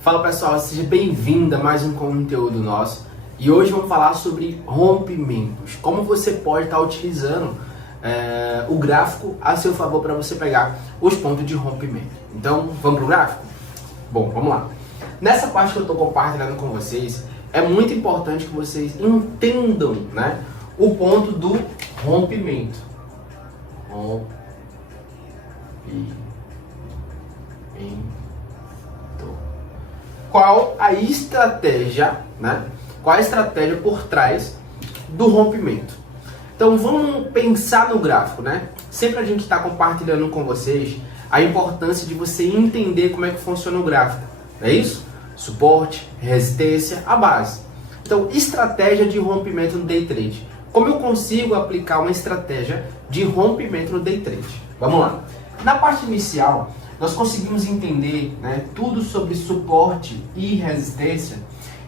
Fala pessoal, seja bem-vindo a mais um conteúdo nosso. E hoje vamos falar sobre rompimentos. Como você pode estar utilizando o gráfico a seu favor para você pegar os pontos de rompimento. Então, vamos para o gráfico? Bom, vamos lá. Nessa parte que eu estou compartilhando com vocês, é muito importante que vocês entendam, né, o ponto do rompimento. Qual a estratégia, né? Qual a estratégia por trás do rompimento? Então vamos pensar no gráfico, né? Sempre a gente está compartilhando com vocês a importância de você entender como é que funciona o gráfico, não é isso? Suporte, resistência, a base. Então, estratégia de rompimento no day trade. Como eu consigo aplicar uma estratégia de rompimento no day trade? Vamos lá. Na parte inicial, nós conseguimos entender, né, tudo sobre suporte e resistência,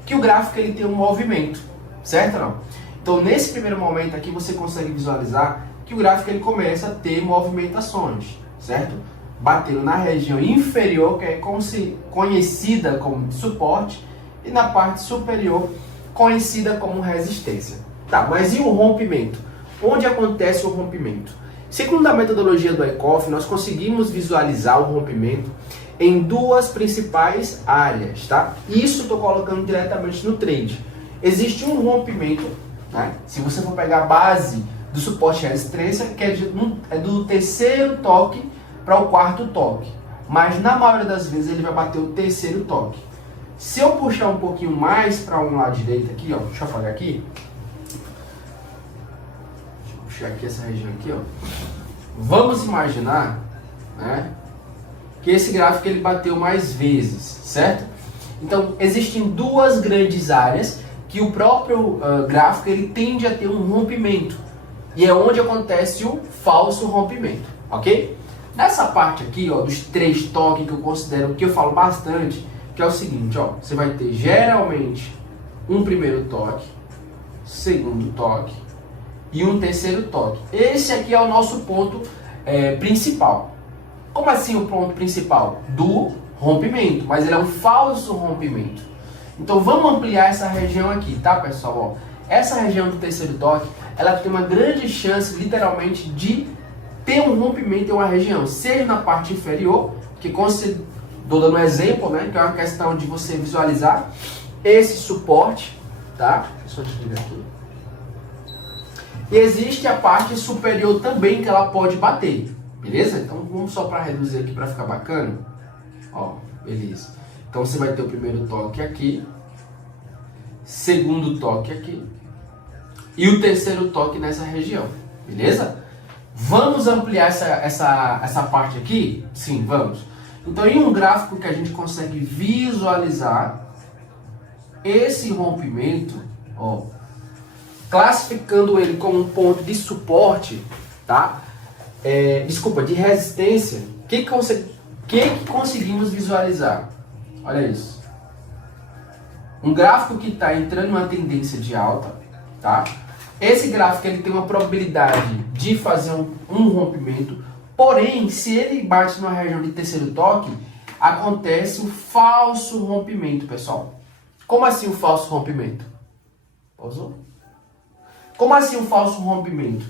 que o gráfico ele tem um movimento, certo ou não? Então, nesse primeiro momento aqui, você consegue visualizar que o gráfico ele começa a ter movimentações, certo? Batendo na região inferior, que é conhecida como suporte, e na parte superior, conhecida como resistência. Tá, mas e o rompimento? Onde acontece o rompimento? Segundo a metodologia do Wyckoff, nós conseguimos visualizar o rompimento em duas principais áreas, tá? Isso estou colocando diretamente no trade. Existe um rompimento, né? Se você for pegar a base do suporte e resistência, que é do terceiro toque para o quarto toque. Mas na maioria das vezes ele vai bater o terceiro toque. Se eu puxar um pouquinho mais para um lado direito aqui, ó, deixa eu apagar aqui. Aqui essa região aqui, ó. Vamos imaginar, né, que esse gráfico ele bateu mais vezes, certo? Então existem duas grandes áreas que o próprio gráfico ele tende a ter um rompimento, e é onde acontece o falso rompimento, ok? Nessa parte aqui, ó, dos três toques que eu considero, que eu falo bastante, que é o seguinte, ó, você vai ter geralmente um primeiro toque, segundo toque e um terceiro toque. Esse aqui é o nosso ponto principal. Como assim o ponto principal? Do rompimento, mas ele é um falso rompimento. Então vamos ampliar essa região aqui, tá pessoal? Ó, essa região do terceiro toque, ela tem uma grande chance, literalmente, de ter um rompimento em uma região, seja na parte inferior, que estou dando um exemplo, né, que é uma questão de você visualizar esse suporte, tá? Deixa eu desligar aqui. E existe a parte superior também que ela pode bater, beleza? Então vamos só para reduzir aqui para ficar bacana. Ó, beleza. Então você vai ter o primeiro toque aqui, segundo toque aqui e o terceiro toque nessa região, beleza? Vamos ampliar essa parte aqui? Sim, vamos. Então em um gráfico que a gente consegue visualizar esse rompimento, ó, classificando ele como um ponto de suporte, tá? De resistência, o que conseguimos visualizar? Olha isso. Um gráfico que está entrando em uma tendência de alta, tá? Esse gráfico ele tem uma probabilidade de fazer um rompimento, porém, se ele bate numa região de terceiro toque, acontece o falso rompimento, pessoal. Como assim o falso rompimento? Pausou? Como assim um falso rompimento?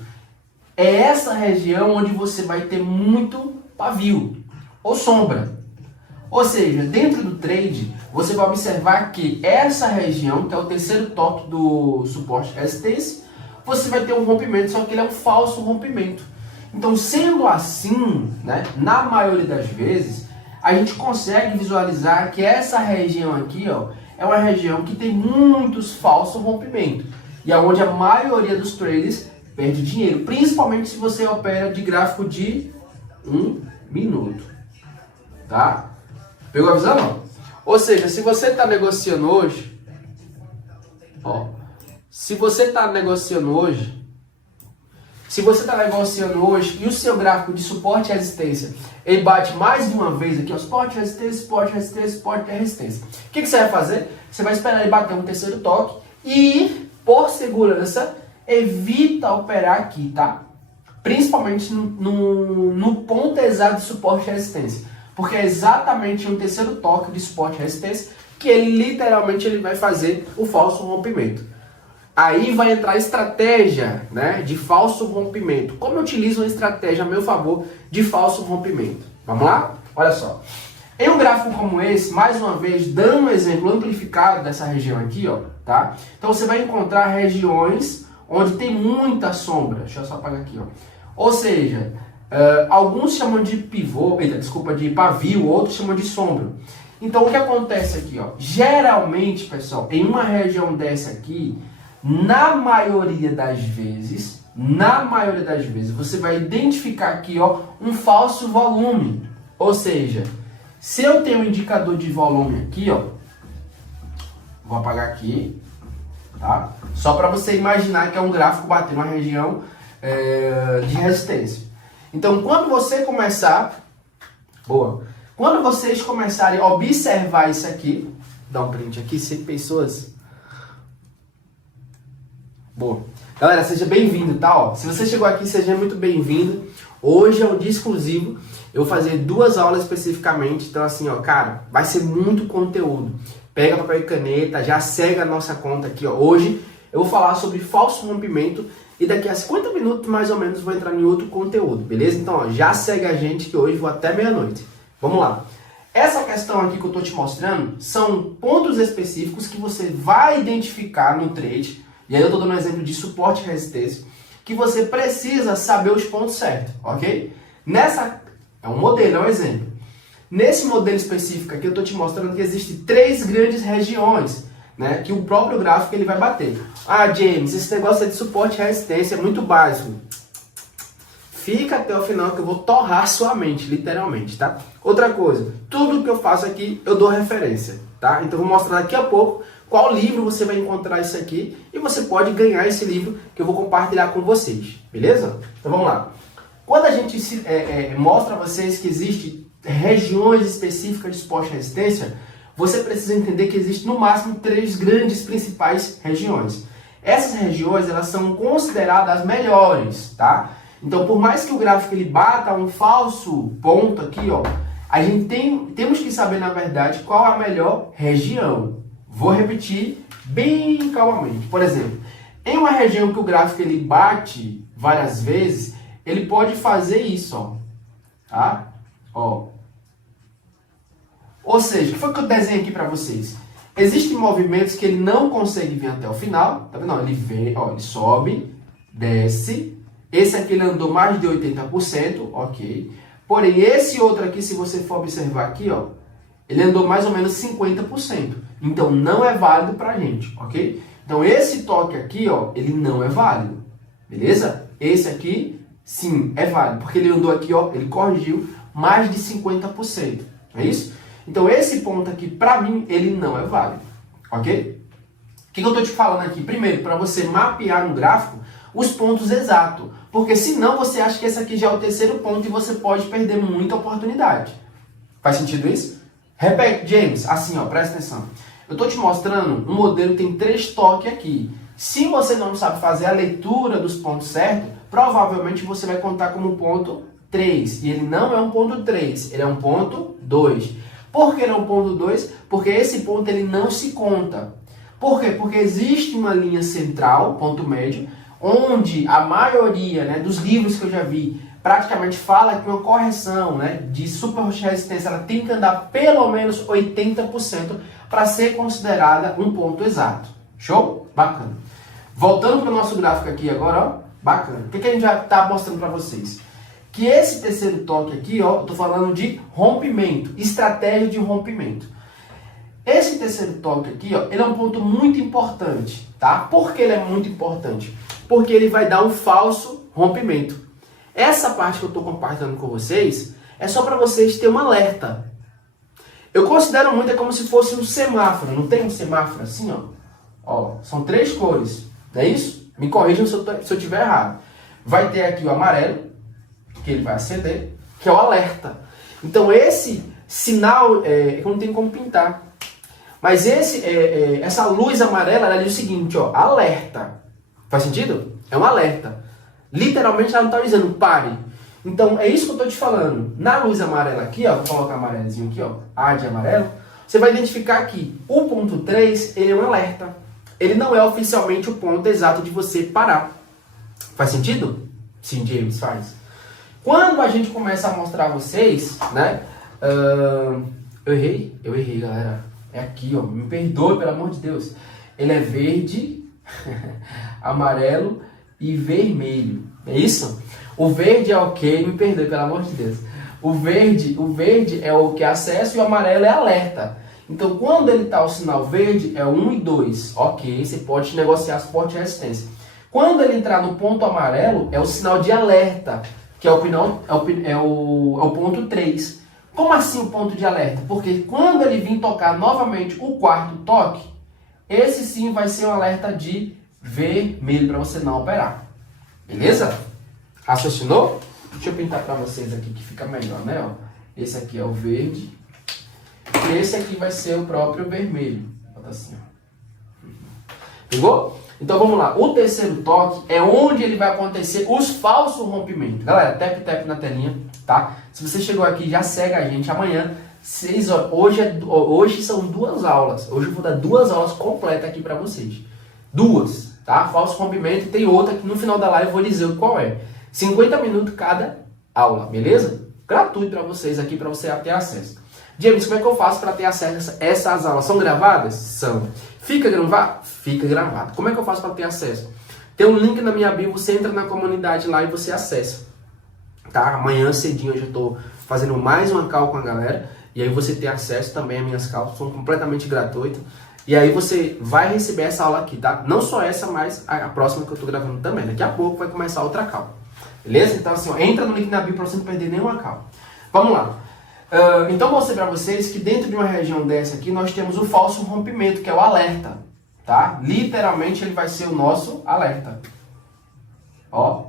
É essa região onde você vai ter muito pavio ou sombra. Ou seja, dentro do trade, você vai observar que essa região, que é o terceiro toque do suporte resistência, você vai ter um rompimento, só que ele é um falso rompimento. Então, sendo assim, né, na maioria das vezes, a gente consegue visualizar que essa região aqui, ó, é uma região que tem muitos falsos rompimentos. E é onde a maioria dos traders perde dinheiro, principalmente se você opera de gráfico de 1 minuto, tá? Pegou a visão, não? Ou seja, se você está negociando hoje, ó, se você está negociando hoje e o seu gráfico de suporte e resistência, ele bate mais de uma vez aqui, ó, suporte, resistência, suporte, resistência, suporte e resistência. O que você vai fazer? Você vai esperar ele bater um terceiro toque e, por segurança, evita operar aqui, tá? Principalmente no ponto exato de suporte e resistência. Porque é exatamente um terceiro toque de suporte e resistência que ele literalmente ele vai fazer o falso rompimento. Aí vai entrar a estratégia, né, de falso rompimento. Como eu utilizo uma estratégia a meu favor de falso rompimento? Vamos lá? Olha só. Em um gráfico como esse, mais uma vez, dando um exemplo amplificado dessa região aqui, ó, tá? Então você vai encontrar regiões onde tem muita sombra. Deixa eu só apagar aqui, ó. Ou seja, alguns chamam de pivô, de pavio, outros chamam de sombra. Então o que acontece aqui, ó? Geralmente, pessoal, em uma região dessa aqui, na maioria das vezes, você vai identificar aqui, ó, um falso volume. Ou seja, se eu tenho um indicador de volume aqui, ó, vou apagar aqui, tá? Só para você imaginar que é um gráfico batendo uma região de resistência. Então, quando você começar, quando vocês começarem a observar isso aqui, dá um print aqui, 100 pessoas. Boa. Galera, seja bem-vindo, tá? Ó, se você chegou aqui, seja muito bem-vindo. Hoje é um dia exclusivo. Eu vou fazer 2 aulas especificamente. Então, assim, ó, cara, vai ser muito conteúdo. Pega papel e caneta, já segue a nossa conta aqui, ó. Hoje eu vou falar sobre falso rompimento e daqui a 50 minutos, mais ou menos, vou entrar em outro conteúdo, beleza? Então, ó, já segue a gente que hoje vou até meia-noite. Vamos lá. Essa questão aqui que eu tô te mostrando são pontos específicos que você vai identificar no trade. E aí eu tô dando um exemplo de suporte e resistência, que você precisa saber os pontos certos, ok? É um modelo, é um exemplo. Nesse modelo específico aqui, eu tô te mostrando que existem 3 grandes regiões, né? Que o próprio gráfico ele vai bater. Ah, James, esse negócio é de suporte e resistência, é muito básico. Fica até o final que eu vou torrar sua mente, literalmente, tá? Outra coisa, tudo que eu faço aqui, eu dou referência, tá? Então eu vou mostrar daqui a pouco qual livro você vai encontrar isso aqui e você pode ganhar esse livro que eu vou compartilhar com vocês, beleza? Então vamos lá. Quando a gente mostra a vocês que existem regiões específicas de suporte e resistência, você precisa entender que existe no máximo 3 grandes principais regiões. Essas regiões elas são consideradas as melhores, tá? Então por mais que o gráfico ele bata um falso ponto aqui, ó, a gente temos que saber na verdade qual a melhor região. Vou repetir bem calmamente. Por exemplo, em uma região que o gráfico ele bate várias vezes, ele pode fazer isso, ó. Tá? Ó. Ou seja, o que foi que eu desenhei aqui para vocês? Existem movimentos que ele não consegue vir até o final, tá vendo? Ele vem, ó, ele sobe, desce. Esse aqui ele andou mais de 80%, ok. Porém, esse outro aqui, se você for observar aqui, ó, ele andou mais ou menos 50%. Então, não é válido pra gente, ok? Então, esse toque aqui, ó, ele não é válido, beleza? Esse aqui, sim, é válido, porque ele andou aqui, ó, ele corrigiu mais de 50%, é isso? Então, esse ponto aqui, pra mim, ele não é válido, ok? O que eu tô te falando aqui? Primeiro, para você mapear no gráfico os pontos exatos, porque senão você acha que esse aqui já é o terceiro ponto e você pode perder muita oportunidade. Faz sentido isso? Repete, James, assim, ó, presta atenção. Eu estou te mostrando um modelo que tem 3 toques aqui. Se você não sabe fazer a leitura dos pontos certos, provavelmente você vai contar como ponto 3. E ele não é um ponto 3, ele é um ponto 2. Por que ele é um ponto 2? Porque esse ponto ele não se conta. Por quê? Porque existe uma linha central, ponto médio, onde a maioria, né, dos livros que eu já vi praticamente fala que uma correção, né, de suporte e resistência ela tem que andar pelo menos 80% para ser considerada um ponto exato. Show? Bacana. Voltando para o nosso gráfico aqui agora, ó, bacana. O que a gente já está mostrando para vocês? Que esse terceiro toque aqui, ó, eu estou falando de rompimento, estratégia de rompimento. Esse terceiro toque aqui, ó, ele é um ponto muito importante, tá? Por que ele é muito importante? Porque ele vai dar um falso rompimento. Essa parte que eu estou compartilhando com vocês é só para vocês terem um alerta. Eu considero muito como se fosse um semáforo. Não tem um semáforo assim, ó? Ó, são 3 cores, não é isso? Me corrijam se eu estiver errado. Vai ter aqui o amarelo, que ele vai acender, que é o alerta. Então esse sinal, eu não tenho como pintar. Mas essa luz amarela, ela diz o seguinte, ó, alerta. Faz sentido? É um alerta. Literalmente ela não está dizendo pare. Então, é isso que eu estou te falando. Na luz amarela aqui, ó, vou colocar amarelozinho aqui, ó, A de amarelo, você vai identificar que o ponto 3, ele é um alerta. Ele não é oficialmente o ponto exato de você parar. Faz sentido? Sim, James, faz. Quando a gente começa a mostrar a vocês, né? Eu errei, galera. É aqui, ó. Me perdoe, pelo amor de Deus. Ele é verde, amarelo e vermelho. É isso? O verde é ok, me perdoe, pelo amor de Deus. O verde é o que é acesso e o amarelo é alerta. Então, quando ele está o sinal verde, é 1 e 2. Ok, você pode negociar suporte e resistência. Quando ele entrar no ponto amarelo, é o sinal de alerta, que é o ponto 3. Como assim o ponto de alerta? Porque quando ele vir tocar novamente o quarto toque, esse sim vai ser um alerta de vermelho para você não operar. Beleza? Raciocinou? Deixa eu pintar para vocês aqui que fica melhor, né? Ó, esse aqui é o verde. E esse aqui vai ser o próprio vermelho. Bota assim, ó. Pegou? Então vamos lá. O terceiro toque é onde ele vai acontecer os falsos rompimentos. Galera, tap na telinha, tá? Se você chegou aqui, já segue a gente. Amanhã, 6 horas. Hoje são 2 aulas. Hoje eu vou dar 2 aulas completas aqui para vocês. 2, tá? Falso rompimento. E tem outra que no final da live eu vou dizer qual é. 50 minutos cada aula, beleza? Gratuito para vocês aqui, para você ter acesso. James, como é que eu faço para ter acesso a essas aulas? São gravadas? São. Fica gravado? Fica gravado. Como é que eu faço para ter acesso? Tem um link na minha bio, você entra na comunidade lá e você acessa. Tá? Amanhã cedinho eu já estou fazendo mais uma call com a galera. E aí você tem acesso também às minhas calls, são completamente gratuitas. E aí você vai receber essa aula aqui, tá? Não só essa, mas a próxima que eu estou gravando também. Daqui a pouco vai começar outra call. Beleza? Então assim, ó, entra no link na bio para você não perder nenhuma call. Vamos lá. Então vou mostrar para vocês que dentro de uma região dessa aqui nós temos o falso rompimento, que é o alerta, tá? Literalmente ele vai ser o nosso alerta. Ó.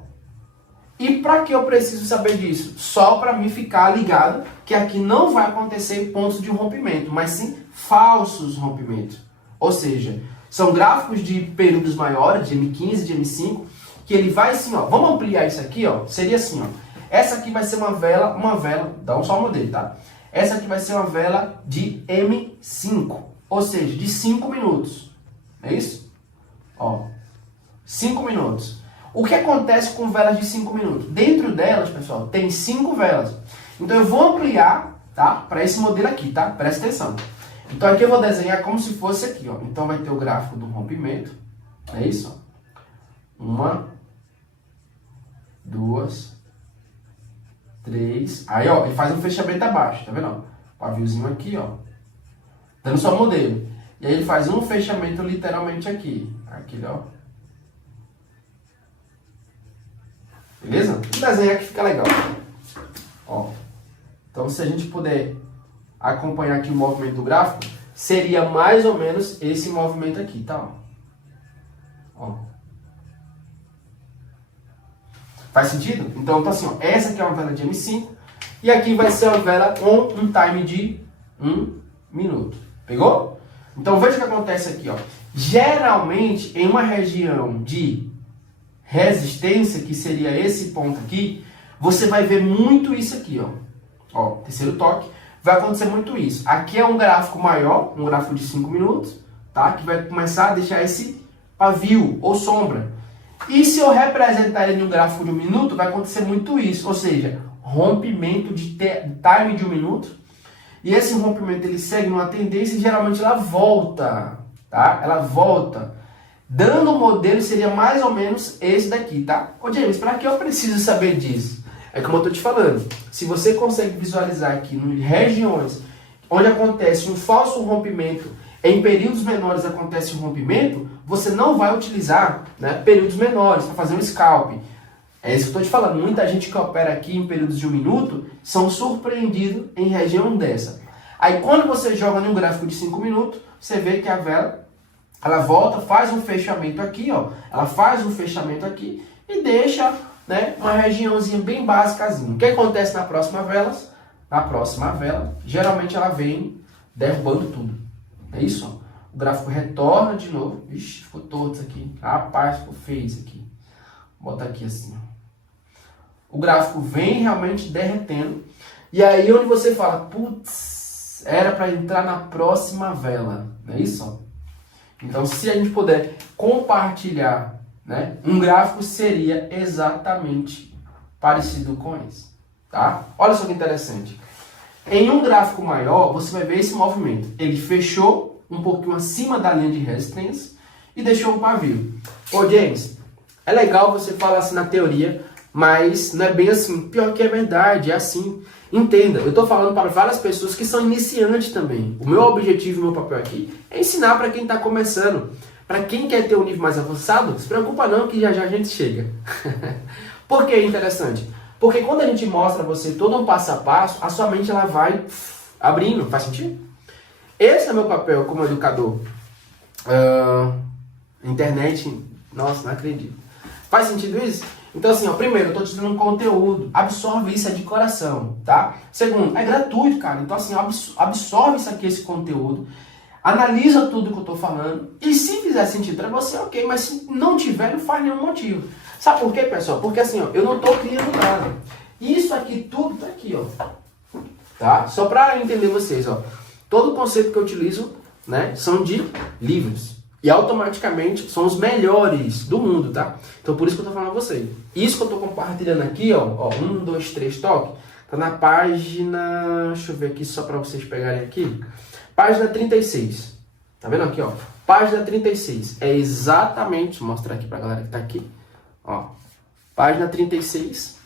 E para que eu preciso saber disso? Só para mim ficar ligado que aqui não vai acontecer pontos de rompimento, mas sim falsos rompimentos. Ou seja, são gráficos de períodos maiores, de M15, de M5, que ele vai assim, ó. Vamos ampliar isso aqui, ó. Seria assim, ó. Essa aqui vai ser uma vela, dá um salmo dele, tá? Essa aqui vai ser uma vela de M5, ou seja, de 5 minutos. É isso? Ó, 5 minutos. O que acontece com velas de 5 minutos? Dentro delas, pessoal, tem 5 velas. Então eu vou ampliar, tá? Para esse modelo aqui, tá? Presta atenção. Então aqui eu vou desenhar como se fosse aqui, ó. Então vai ter o gráfico do rompimento. É isso, ó. 1, 2, 3. Aí, ó, ele faz um fechamento abaixo, tá vendo? Ó? Paviozinho aqui, ó. Dando só modelo. E aí ele faz um fechamento literalmente aqui. Aqui, ó. Beleza? Vou desenhar que fica legal. Ó. Então, se a gente puder acompanhar aqui o movimento do gráfico, seria mais ou menos esse movimento aqui, tá? Ó. Faz sentido? Então, tá assim, ó. Essa aqui é uma vela de M5 e aqui vai ser uma vela com um time de 1 minuto. Pegou? Então, veja o que acontece aqui, ó. Geralmente, em uma região de resistência, que seria esse ponto aqui, você vai ver muito isso aqui, ó. Ó, terceiro toque, vai acontecer muito isso. Aqui é um gráfico maior, um gráfico de 5 minutos, tá? Que vai começar a deixar esse pavio ou sombra. E se eu representar ele em um gráfico de 1 minuto, vai acontecer muito isso. Ou seja, rompimento de time de 1 minuto. E esse rompimento ele segue uma tendência e geralmente ela volta, tá? Ela volta. Dando um modelo seria mais ou menos esse daqui, tá? Ô James, para que eu preciso saber disso? É como eu estou te falando. Se você consegue visualizar aqui em regiões onde acontece um falso rompimento, em períodos menores acontece um rompimento, você não vai utilizar, né, períodos menores para fazer um scalp. É isso que eu estou te falando. Muita gente que opera aqui em períodos de 1 minuto são surpreendidos em região dessa. Aí quando você joga num gráfico de 5 minutos, você vê que a vela, ela volta, faz um fechamento aqui, ó. Ela faz um fechamento aqui e deixa, né, uma regiãozinha bem básicazinha. O que acontece na próxima vela? Na próxima vela, geralmente ela vem derrubando tudo. É isso, ó. O gráfico retorna de novo. Ixi, ficou torto isso aqui. Rapaz, ficou feio isso aqui. Bota aqui assim, ó. o gráfico vem realmente derretendo. E aí onde você fala, putz, era para entrar na próxima vela, não é isso? Então, se a gente puder compartilhar, né, um gráfico seria exatamente parecido com esse, tá? Olha só que interessante. Em um gráfico maior, você vai ver esse movimento. Ele fechou um pouquinho acima da linha de resistência e deixou um pavio. Ô, James, é legal você falar assim na teoria, mas não é bem assim. Pior que é verdade, é assim. Entenda, eu estou falando para várias pessoas que são iniciantes também. O meu objetivo, o meu papel aqui é ensinar para quem está começando. Para quem quer ter um nível mais avançado, se preocupa não que já já a gente chega. Por que é interessante? Porque quando a gente mostra a você todo um passo a passo, a sua mente ela vai abrindo. Faz sentido? Esse é meu papel como educador. Internet, nossa, não acredito. Faz sentido isso? Então assim, ó, primeiro, eu tô te dando um conteúdo, absorve isso, é de coração, tá? Segundo, é gratuito, cara. Então assim, absorve isso aqui, esse conteúdo, analisa tudo que eu tô falando, e se fizer sentido pra você, ok, mas se não tiver, não faz nenhum motivo. Sabe por quê, pessoal? Porque assim, ó, eu não tô criando nada. Isso aqui, tudo tá aqui, ó. Tá? Só pra entender vocês, ó. Todo o conceito que eu utilizo, né, são de livros. E automaticamente são os melhores do mundo, tá? Então por isso que eu tô falando a vocês. Isso que eu tô compartilhando aqui, ó, 1, 2, 3, toque, tá na página, deixa eu ver aqui só para vocês pegarem aqui. Página 36. Tá vendo aqui, ó? Página 36. É exatamente, vou mostrar aqui pra galera que tá aqui, ó. Página 36,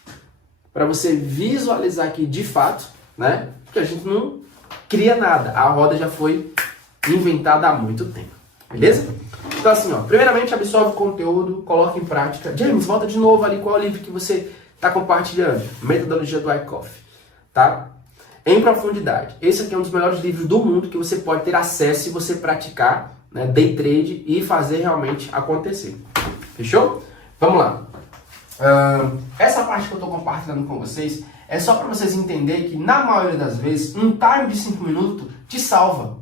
para você visualizar aqui de fato, né? Porque a gente não cria nada. A roda já foi inventada há muito tempo. Beleza? Então assim, ó, primeiramente absorve o conteúdo, coloca em prática. James, volta de novo ali, qual é o livro que você está compartilhando? Metodologia do Wyckoff, tá? Em profundidade. Esse aqui é um dos melhores livros do mundo que você pode ter acesso se você praticar, né, day trade e fazer realmente acontecer. Fechou? Vamos lá. Essa parte que eu estou compartilhando com vocês é só para vocês entenderem que na maioria das vezes um time de 5 minutos te salva.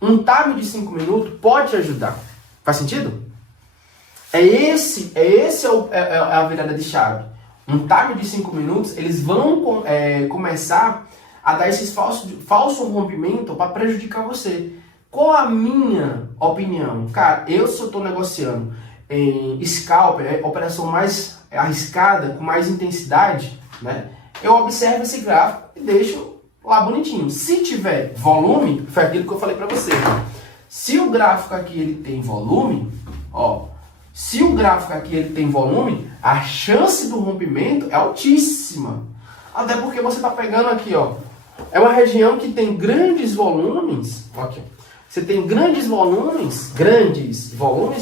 Um time de 5 minutos pode te ajudar. Faz sentido? A virada de chave. Um time de 5 minutos, eles vão começar a dar esses falso rompimento para prejudicar você. Qual a minha opinião? Cara, eu se eu estou negociando em scalp, operação mais arriscada, com mais intensidade, né? Eu observo esse gráfico e deixo lá bonitinho. Se tiver volume, foi aquilo que eu falei para você. Se o gráfico aqui ele tem volume, ó, se o gráfico aqui ele tem volume, a chance do rompimento é altíssima. Até porque você está pegando aqui, ó, é uma região que tem grandes volumes, aqui. Você tem grandes volumes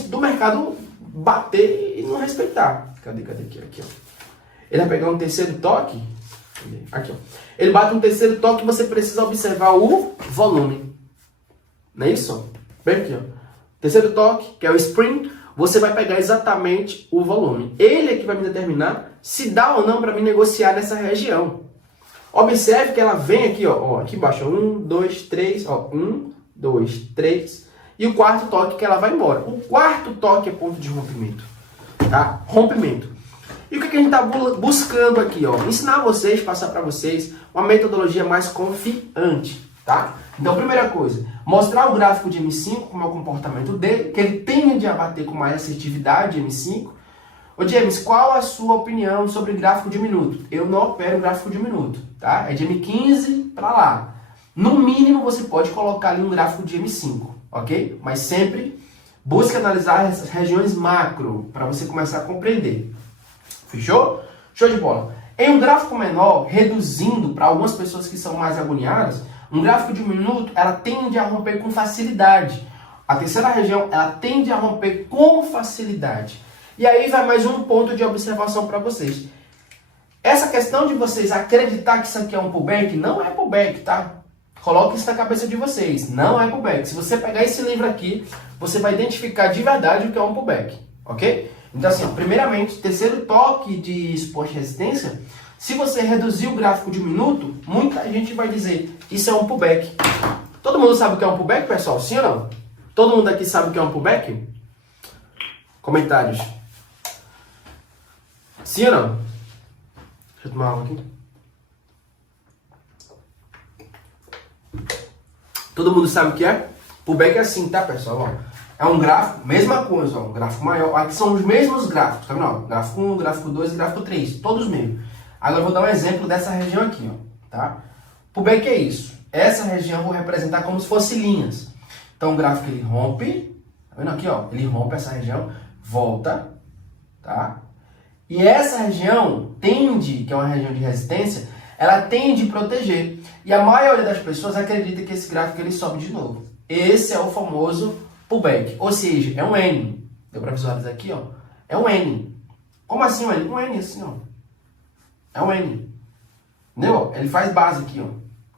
do mercado bater e não respeitar. Cadê aqui, ó. Ele vai pegar um terceiro toque, aqui, ó. Ele bate um terceiro toque e você precisa observar o volume. Não é isso? Bem aqui, ó. Terceiro toque, que é o spring, você vai pegar exatamente o volume. Ele é que vai me determinar se dá ou não para me negociar nessa região. Observe que ela vem aqui, ó, aqui embaixo. 1, 2, 3, ó. 1, 2, 3. E o quarto toque que ela vai embora. O quarto toque é ponto de rompimento. Tá? Rompimento. E o que a gente está buscando aqui, ó? Ensinar vocês, passar para vocês uma metodologia mais confiante, tá? Então, primeira coisa, mostrar o gráfico de M5, como é o comportamento dele, que ele tende a bater com mais assertividade M5. Ô James, qual a sua opinião sobre gráfico de minuto? Eu não opero gráfico de minuto, tá? É de M15 para lá. No mínimo, você pode colocar ali um gráfico de M5, ok? Mas sempre busque analisar essas regiões macro, para você começar a compreender. Fechou? Show de bola. Em um gráfico menor, reduzindo para algumas pessoas que são mais agoniadas, um gráfico de 1 minuto, ela tende a romper com facilidade. A terceira região, ela tende a romper com facilidade. E aí vai mais um ponto de observação para vocês. Essa questão de vocês acreditar que isso aqui é um pullback, não é pullback, tá? Coloque isso na cabeça de vocês. Não é pullback. Se você pegar esse livro aqui, você vai identificar de verdade o que é um pullback, ok? Então assim, primeiramente, terceiro toque de suporte e resistência, se você reduzir o gráfico de 1 minuto, muita gente vai dizer, isso é um pullback. Todo mundo sabe o que é um pullback, pessoal? Sim ou não? Todo mundo aqui sabe o que é um pullback? Comentários. Sim ou não? eu tomar água aqui. Todo mundo sabe o que é? Pullback é assim, tá, pessoal? Ó, é um gráfico, mesma coisa, ó, um gráfico maior. Aqui são os mesmos gráficos, tá vendo? Ó, gráfico 1, gráfico 2 e gráfico 3, todos mesmos. Agora eu vou dar um exemplo dessa região aqui, ó, tá? Pullback é isso. Essa região eu vou representar como se fosse linhas. Então o gráfico ele rompe, tá vendo aqui, ó? Ele rompe essa região, volta, tá? E essa região tende, que é uma região de resistência, ela tende a proteger. E a maioria das pessoas acredita que esse gráfico ele sobe de novo. Esse é o famoso pullback, ou seja, é um N. Deu para visualizar aqui, ó? É um N. Como assim um N? Um N assim, ó. É um N. Entendeu? Ele faz base aqui, ó.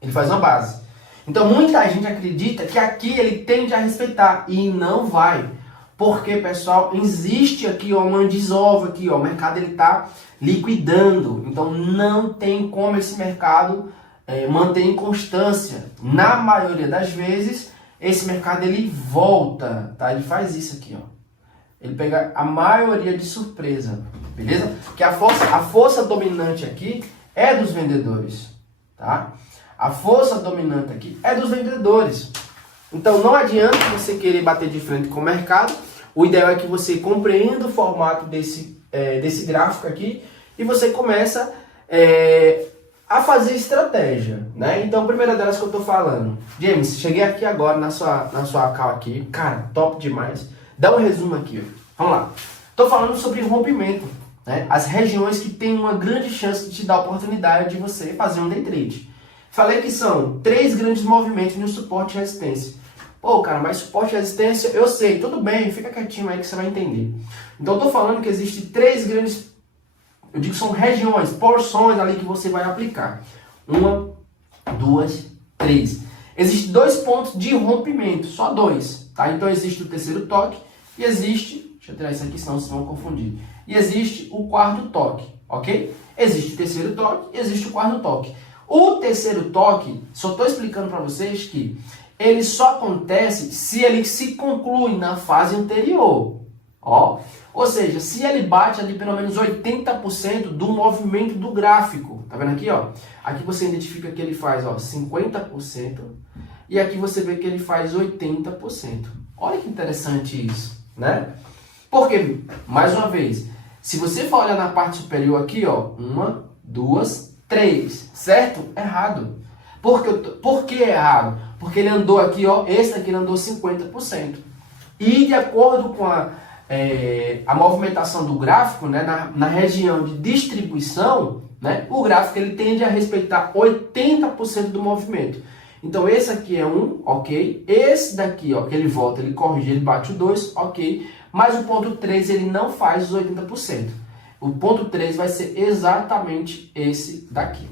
Ele faz uma base. Então muita gente acredita que aqui ele tende a respeitar e não vai. Porque, pessoal, existe aqui ó, uma desova aqui, ó, o mercado ele está liquidando. Então não tem como esse mercado manter em constância. Na maioria das vezes, esse mercado ele volta, tá? Ele faz isso aqui, ó. Ele pega a maioria de surpresa, beleza? Que a força dominante aqui é dos vendedores, tá? A força dominante aqui é dos vendedores. Então não adianta você querer bater de frente com o mercado. O ideal é que você compreenda o formato desse gráfico aqui e você começa a fazer estratégia, né? Então, a primeira delas que eu tô falando. James, cheguei aqui agora na sua call aqui. Cara, top demais. Dá um resumo aqui, ó. Vamos lá. Tô falando sobre rompimento, né? As regiões que têm uma grande chance de te dar a oportunidade de você fazer um day trade. Falei que são 3 grandes movimentos no suporte e resistência. Pô, cara, mas suporte e resistência, eu sei, tudo bem, fica quietinho aí que você vai entender. Então, eu tô falando que existem 3 grandes, eu digo que são regiões, porções ali que você vai aplicar. 1, 2, 3. Existem 2 pontos de rompimento, só 2, tá? Então, existe o terceiro toque e existe, deixa eu tirar isso aqui, senão vocês vão confundir. E existe o quarto toque, ok? Existe o terceiro toque e existe o quarto toque. O terceiro toque, só estou explicando para vocês que ele só acontece se ele se conclui na fase anterior. Ó. Ou seja, se ele bate ali pelo menos 80% do movimento do gráfico. Tá vendo aqui, ó? Aqui você identifica que ele faz, ó, 50% e aqui você vê que ele faz 80%. Olha que interessante isso, né? Porque, mais uma vez, se você for olhar na parte superior aqui, ó, 1, 2, 3, certo? Errado. Por que errado? Porque ele andou aqui, ó, esse aqui ele andou 50%. E de acordo com a movimentação do gráfico, né, na região de distribuição, né, o gráfico ele tende a respeitar 80% do movimento. Então esse aqui é 1, ok. Esse daqui, ó, que ele volta, ele corrige, ele bate o 2, ok. Mas o ponto 3 ele não faz os 80%. O ponto 3 vai ser exatamente esse daqui.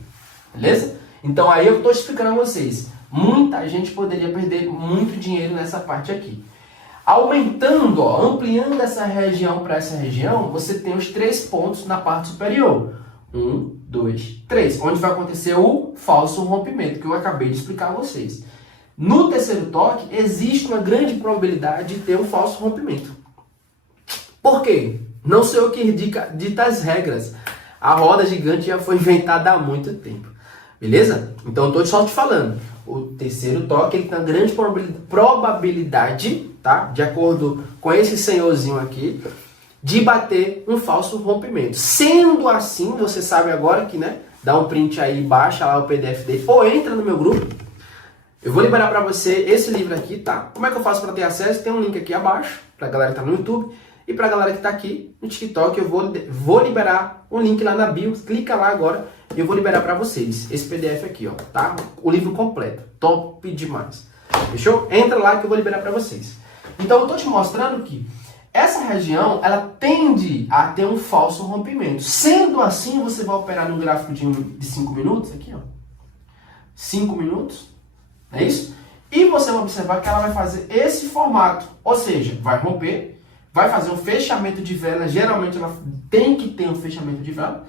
Beleza? Então aí eu estou explicando a vocês. Muita gente poderia perder muito dinheiro nessa parte aqui. Aumentando, ó, ampliando essa região para essa região, você tem os 3 pontos na parte superior. 1, 2, 3. Onde vai acontecer o falso rompimento, que eu acabei de explicar a vocês. No terceiro toque, existe uma grande probabilidade de ter um falso rompimento. Por quê? Não sou eu que dita as regras. A roda gigante já foi inventada há muito tempo. Beleza? Então eu estou só te falando. O terceiro toque ele tem uma grande probabilidade, tá? De acordo com esse senhorzinho aqui, de bater um falso rompimento. Sendo assim, você sabe agora que, né? Dá um print aí, baixa lá o PDF dele, ou entra no meu grupo. Eu vou liberar para você esse livro aqui, tá? Como é que eu faço para ter acesso? Tem um link aqui abaixo, para a galera que tá no YouTube. E para a galera que está aqui no TikTok, eu vou liberar um link lá na bio. Clica lá agora e eu vou liberar para vocês esse PDF aqui, ó, tá? O livro completo. Top demais. Fechou? Entra lá que eu vou liberar para vocês. Então, eu tô te mostrando que essa região, ela tende a ter um falso rompimento. Sendo assim, você vai operar num gráfico de 5 minutos, aqui, ó. 5 minutos, é isso? E você vai observar que ela vai fazer esse formato. Ou seja, vai romper, vai fazer um fechamento de vela, geralmente ela tem que ter um fechamento de vela,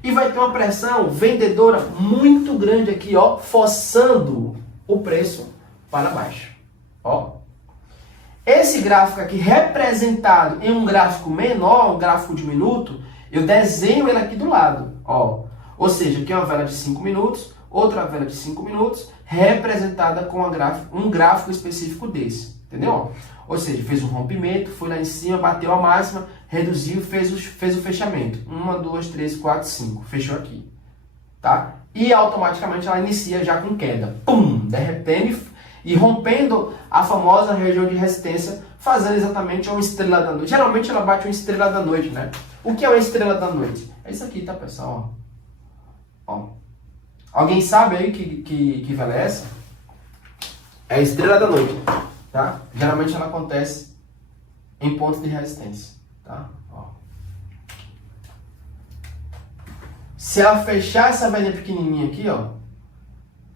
e vai ter uma pressão vendedora muito grande aqui, ó, forçando o preço para baixo, ó. Esse gráfico aqui representado em um gráfico menor, um gráfico de minuto, eu desenho ele aqui do lado, ó. Ou seja, aqui é uma vela de 5 minutos, outra vela de 5 minutos, representada com um gráfico específico desse, entendeu? Ou seja, fez um rompimento, foi lá em cima, bateu a máxima, reduziu, fez o fechamento. 1, 2, 3, 4, 5, fechou aqui, tá? E automaticamente ela inicia já com queda, pum, derretendo e rompendo a famosa região de resistência, fazendo exatamente uma estrela da noite. Geralmente ela bate uma estrela da noite, né? O que é uma estrela da noite? É isso aqui, tá, pessoal? Ó. Alguém sabe aí que vela é essa? É a estrela da noite, tá? Geralmente ela acontece em pontos de resistência, tá? Ó. Se ela fechar essa velinha pequenininha aqui, ó,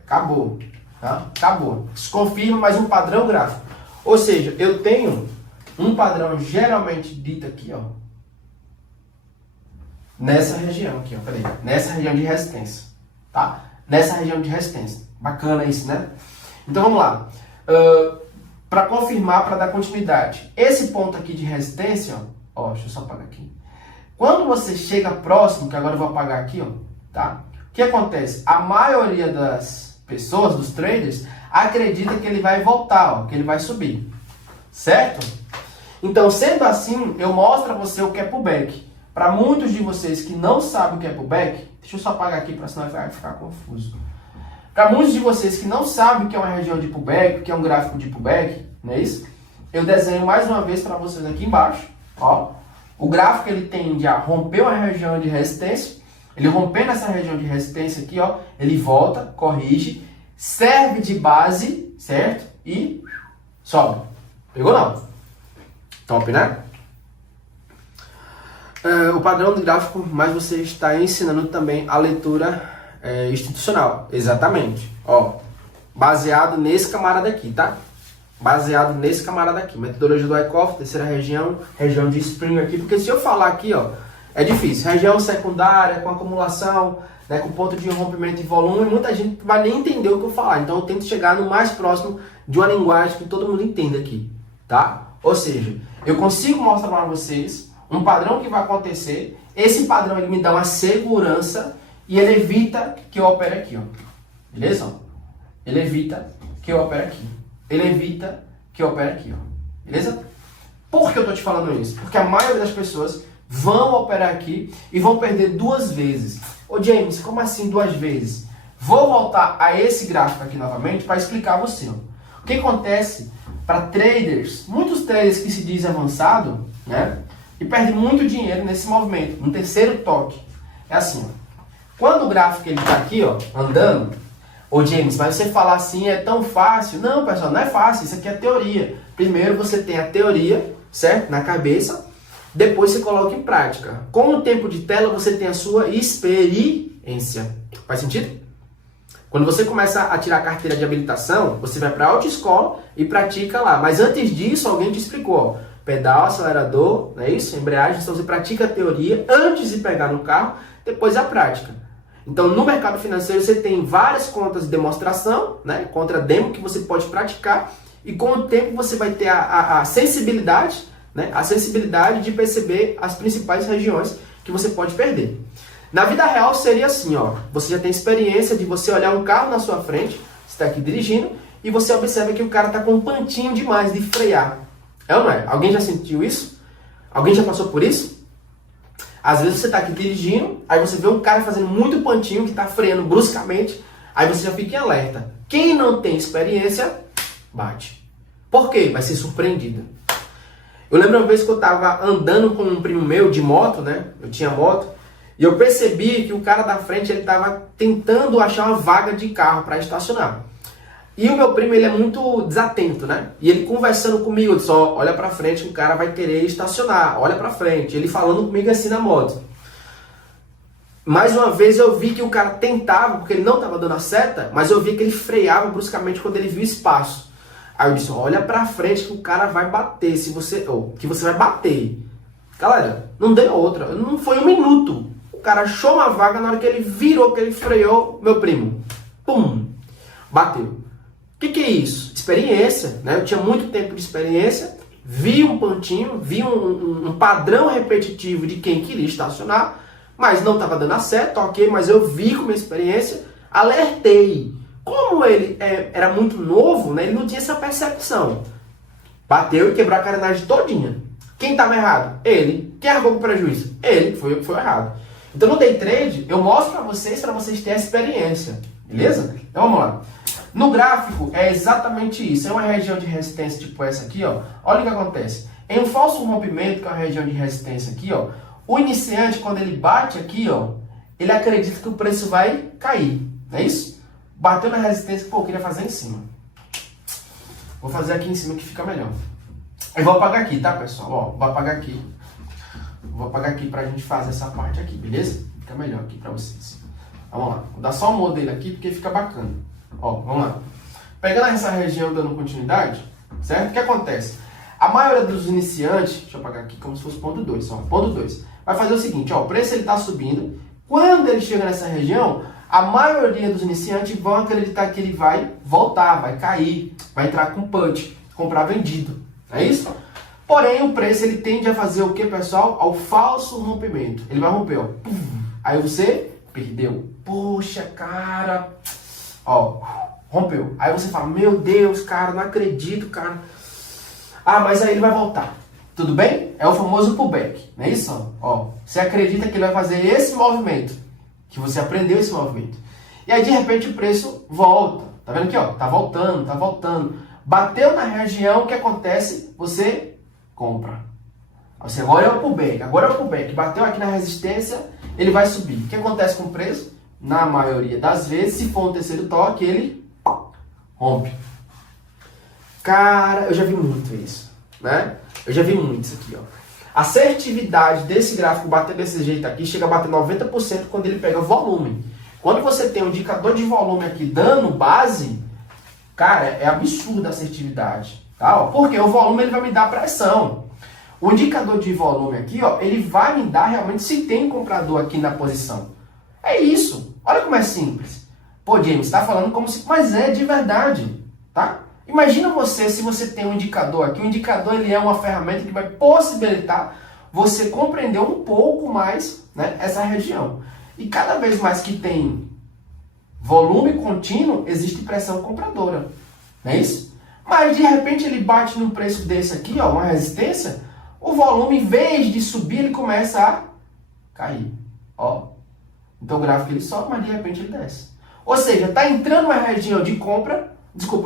acabou, tá? Acabou. Isso confirma mais um padrão gráfico. Ou seja, eu tenho um padrão geralmente dito aqui, ó, nessa região aqui, ó, peraí, nessa região de resistência, tá? Nessa região de resistência. Bacana isso, né? Então vamos lá. Para confirmar, para dar continuidade, esse ponto aqui de resistência, ó, deixa eu só apagar aqui. Quando você chega próximo, que agora eu vou apagar aqui, ó, tá? O que acontece? A maioria das pessoas, dos traders, acredita que ele vai voltar, ó, que ele vai subir, certo? Então, sendo assim, eu mostro a você o que é pullback. Para muitos de vocês que não sabem o que é pullback, deixa eu só apagar aqui para senão vai ficar confuso. Para muitos de vocês que não sabem o que é uma região de pullback, o que é um gráfico de pullback, não é isso? Eu desenho mais uma vez para vocês aqui embaixo, ó. O gráfico ele tende a romper uma região de resistência, ele rompendo essa região de resistência aqui, ó, ele volta, corrige, serve de base, certo? E sobe. Pegou não? Top, né? O padrão do gráfico, mas você está ensinando também a leitura institucional. Exatamente. Ó, baseado nesse camarada aqui, tá? Baseado nesse camarada aqui. Metodologia do Wyckoff, terceira região, região de Springer aqui. Porque se eu falar aqui, ó, é difícil. Região secundária, com acumulação, né, com ponto de rompimento e volume, muita gente vai nem entender o que eu falar. Então eu tento chegar no mais próximo de uma linguagem que todo mundo entenda aqui, tá? Ou seja, eu consigo mostrar para vocês um padrão que vai acontecer. Esse padrão ele me dá uma segurança e ele evita que eu opere aqui, ó. Beleza? Ele evita que eu opere aqui. Ele evita que eu opere aqui, ó. Beleza? Por que eu tô te falando isso? Porque a maioria das pessoas vão operar aqui e vão perder 2 vezes. Ô James, como assim 2 vezes? Vou voltar a esse gráfico aqui novamente para explicar a você, ó. O que acontece para traders, muitos traders que se dizem avançado, né? E perde muito dinheiro nesse movimento, no terceiro toque. É assim, ó. Quando o gráfico ele tá aqui, ó, andando, ô James, mas você falar assim é tão fácil? Não, pessoal, não é fácil, isso aqui é teoria. Primeiro você tem a teoria, certo? Na cabeça, depois você coloca em prática. Com o tempo de tela você tem a sua experiência. Faz sentido? Quando você começa a tirar a carteira de habilitação, você vai para a autoescola e pratica lá. Mas antes disso, alguém te explicou, ó. Pedal, acelerador, não é isso? Embreagem, então você pratica a teoria antes de pegar no carro, depois a prática. Então, no mercado financeiro, você tem várias contas de demonstração, né? Contra demo que você pode praticar e com o tempo você vai ter a sensibilidade, né? A sensibilidade de perceber as principais regiões que você pode perder. Na vida real seria assim, ó. Você já tem experiência de você olhar um carro na sua frente, você está aqui dirigindo, e você observa que o cara está com um pantinho demais de frear. É ou não é? Alguém já sentiu isso? Alguém já passou por isso? Às vezes você está aqui dirigindo, aí você vê um cara fazendo muito pantinho, que está freando bruscamente, aí você já fica em alerta. Quem não tem experiência, bate. Por quê? Vai ser surpreendido. Eu lembro uma vez que eu estava andando com um primo meu de moto, né? Eu tinha moto, e eu percebi que o cara da frente ele estava tentando achar uma vaga de carro para estacionar. E o meu primo, ele é muito desatento, né? E ele conversando comigo, eu disse, ó, olha pra frente que o cara vai querer estacionar, olha pra frente. Ele falando comigo assim na moto. Mais uma vez eu vi que o cara tentava, porque ele não estava dando a seta, mas eu vi que ele freava bruscamente quando ele viu espaço. Aí eu disse, olha pra frente que o cara vai bater, que você vai bater. Galera, não deu outra, não foi 1 minuto. O cara achou uma vaga, na hora que ele virou, que ele freou, meu primo, pum, bateu. O que é isso? Experiência, né? Eu tinha muito tempo de experiência, vi um pontinho, vi um padrão repetitivo de quem queria estacionar, mas não estava dando certo, ok, mas eu vi com minha experiência, alertei. Como ele era muito novo, né, ele não tinha essa percepção. Bateu e quebrou a carenagem todinha. Quem estava errado? Ele. Quem arcou com o prejuízo? Ele, foi errado. Então no day trade, eu mostro para vocês terem a experiência. Beleza? Então vamos lá. No gráfico é exatamente isso. É uma região de resistência tipo essa aqui, ó. Olha o que acontece. Em um falso rompimento, que é uma região de resistência aqui, ó, o iniciante, quando ele bate aqui, ó, ele acredita que o preço vai cair. Não é isso? Bateu na resistência, pô, eu queria fazer em cima. Vou fazer aqui em cima que fica melhor. Eu vou apagar aqui, tá, pessoal? Ó, vou apagar aqui. Vou apagar aqui pra gente fazer essa parte aqui, beleza? Fica melhor aqui pra vocês. Vamos lá. Vou dar só um modelo aqui porque fica bacana. Ó, vamos lá. Pegando essa região, dando continuidade, certo? O que acontece? A maioria dos iniciantes, deixa eu apagar aqui como se fosse ponto 2, ó, ponto 2, vai fazer o seguinte, ó, o preço ele tá subindo. Quando ele chega nessa região, a maioria dos iniciantes vão acreditar que ele vai voltar, vai cair, vai entrar com put, comprar vendido. É isso? Porém, o preço ele tende a fazer o que, pessoal? Ao falso rompimento. Ele vai romper, ó. Aí você perdeu. Poxa, cara. Ó, rompeu. Aí você fala, meu Deus, cara, não acredito, cara. Ah, mas aí ele vai voltar. Tudo bem? É o famoso pullback. Não é isso? Ó, você acredita que ele vai fazer esse movimento. Que você aprendeu esse movimento. E aí, de repente, o preço volta. Tá vendo aqui, ó? Tá voltando, tá voltando. Bateu na região, o que acontece? Você compra. Você, agora é o pullback, agora é o pullback. Bateu aqui na resistência, ele vai subir. O que acontece com o preço? Na maioria das vezes, se for um terceiro toque, ele rompe. Cara, eu já vi muito isso, né? Eu já vi muito isso aqui, ó. A assertividade desse gráfico bater desse jeito aqui chega a bater 90% quando ele pega volume. Quando você tem um indicador de volume aqui dando base, cara, é absurda a assertividade, tá? Porque o volume ele vai me dar pressão. O indicador de volume aqui, ó, ele vai me dar realmente se tem comprador aqui na posição. É isso. Olha como é simples. Pô, James, tá falando como se... Mas é de verdade, tá? Imagina você, se você tem um indicador aqui. O indicador ele é uma ferramenta que vai possibilitar você compreender um pouco mais, né, essa região. E cada vez mais que tem volume contínuo, existe pressão compradora. Não é isso? Mas de repente ele bate num preço desse aqui, ó, uma resistência, o volume, em vez de subir, ele começa a cair. Ó. Então o gráfico ele sobe, mas de repente ele desce. Ou seja, está entrando uma região de compra,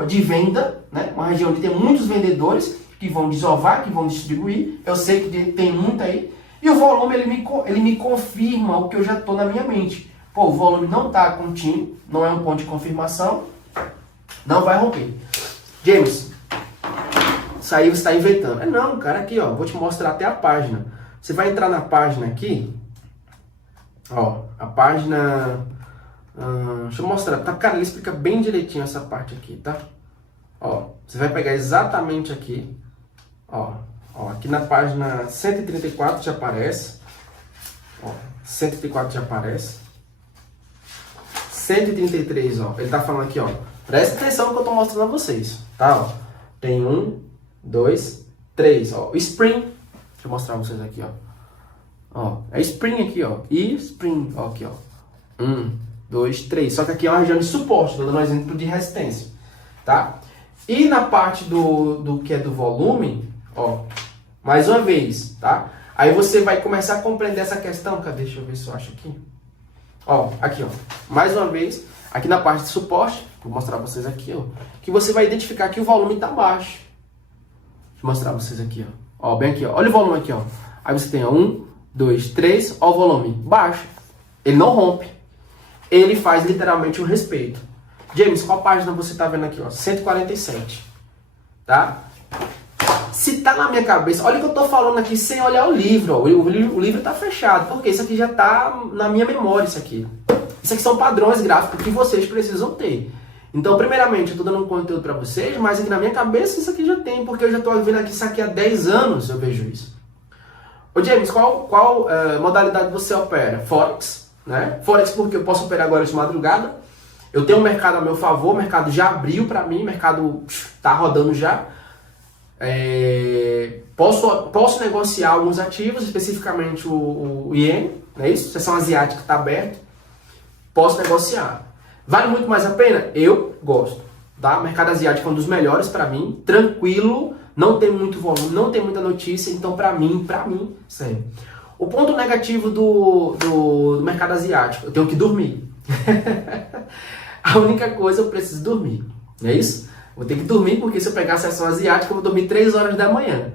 de venda, né? Uma região onde tem muitos vendedores que vão desovar, que vão distribuir. Eu sei que tem muito aí. E o volume ele me confirma o que eu já estou na minha mente. Pô, o volume não está contínuo, não é um ponto de confirmação, não vai romper. James, isso aí você está inventando. Não, cara, aqui, ó, vou te mostrar até a página. Você vai entrar na página aqui, ó, a página... deixa eu mostrar, tá? Cara, ele explica bem direitinho essa parte aqui, tá? Ó, você vai pegar exatamente aqui, ó, aqui na página 134 já aparece, ó, 134 já aparece, 133, ó, ele tá falando aqui, ó, presta atenção no que eu tô mostrando a vocês, tá? Ó, tem 1, 2, 3, ó, Spring, deixa eu mostrar pra vocês aqui, ó, é Spring aqui, ó, e Spring, ó, aqui, ó, 1, 2, 3, só que aqui é uma região de suporte, tô dando um exemplo de resistência, tá? E na parte do que é do volume, ó, mais uma vez, tá? Aí você vai começar a compreender essa questão, cadê? Deixa eu ver se eu acho aqui. Ó, aqui, ó, mais uma vez, aqui na parte de suporte, vou mostrar pra vocês aqui, ó, que você vai identificar que o volume tá baixo. Deixa eu mostrar pra vocês aqui, ó, bem aqui, ó, olha o volume aqui, ó. Aí você tem, ó, 1, 2, 3, ó o volume, baixo. Ele não rompe. Ele faz literalmente um respeito. James, qual página você tá vendo aqui, ó? 147, tá? Se tá na minha cabeça, olha o que eu tô falando aqui sem olhar o livro, ó. O livro tá fechado, porque isso aqui já tá na minha memória, isso aqui. Isso aqui são padrões gráficos que vocês precisam ter. Então, primeiramente, eu tô dando um conteúdo para vocês, mas aqui na minha cabeça isso aqui já tem, porque eu já tô vendo aqui isso aqui há 10 anos, eu vejo isso. Ô James, qual modalidade você opera? Forex, né? Forex porque eu posso operar agora de madrugada. Eu tenho um mercado a meu favor, o mercado já abriu para mim, o mercado tá rodando já. Posso negociar alguns ativos, especificamente o Ien, não é isso? Seção asiática está aberta, posso negociar. Vale muito mais a pena? Eu gosto. Tá? O mercado asiático é um dos melhores para mim, tranquilo, não tem muito volume, não tem muita notícia, então para mim, sério. O ponto negativo do mercado asiático, eu tenho que dormir. A única coisa, eu preciso dormir, não é isso? Vou ter que dormir, porque se eu pegar a sessão asiática, eu vou dormir 3 horas da manhã,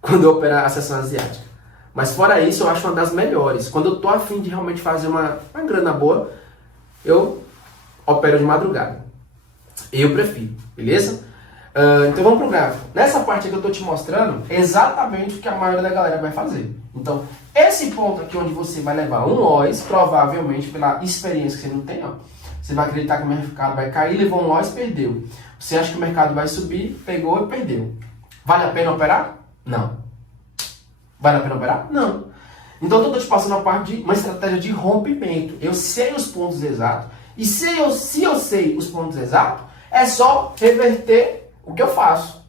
quando eu operar a sessão asiática. Mas fora isso, eu acho uma das melhores. Quando eu tô a fim de realmente fazer uma grana boa, eu opero de madrugada. Eu prefiro, beleza? Então vamos pro gráfico. Nessa parte aqui eu tô te mostrando exatamente o que a maioria da galera vai fazer. Então, esse ponto aqui onde você vai levar um loss, provavelmente pela experiência que você não tem, ó, você vai acreditar que o mercado vai cair, levou um loss, perdeu. Você acha que o mercado vai subir, pegou e perdeu. Vale a pena operar? Não. Vale a pena operar? Não. Então eu tô te passando a parte de uma estratégia de rompimento. Eu sei os pontos exatos. E se eu sei os pontos exatos, é só reverter o que eu faço.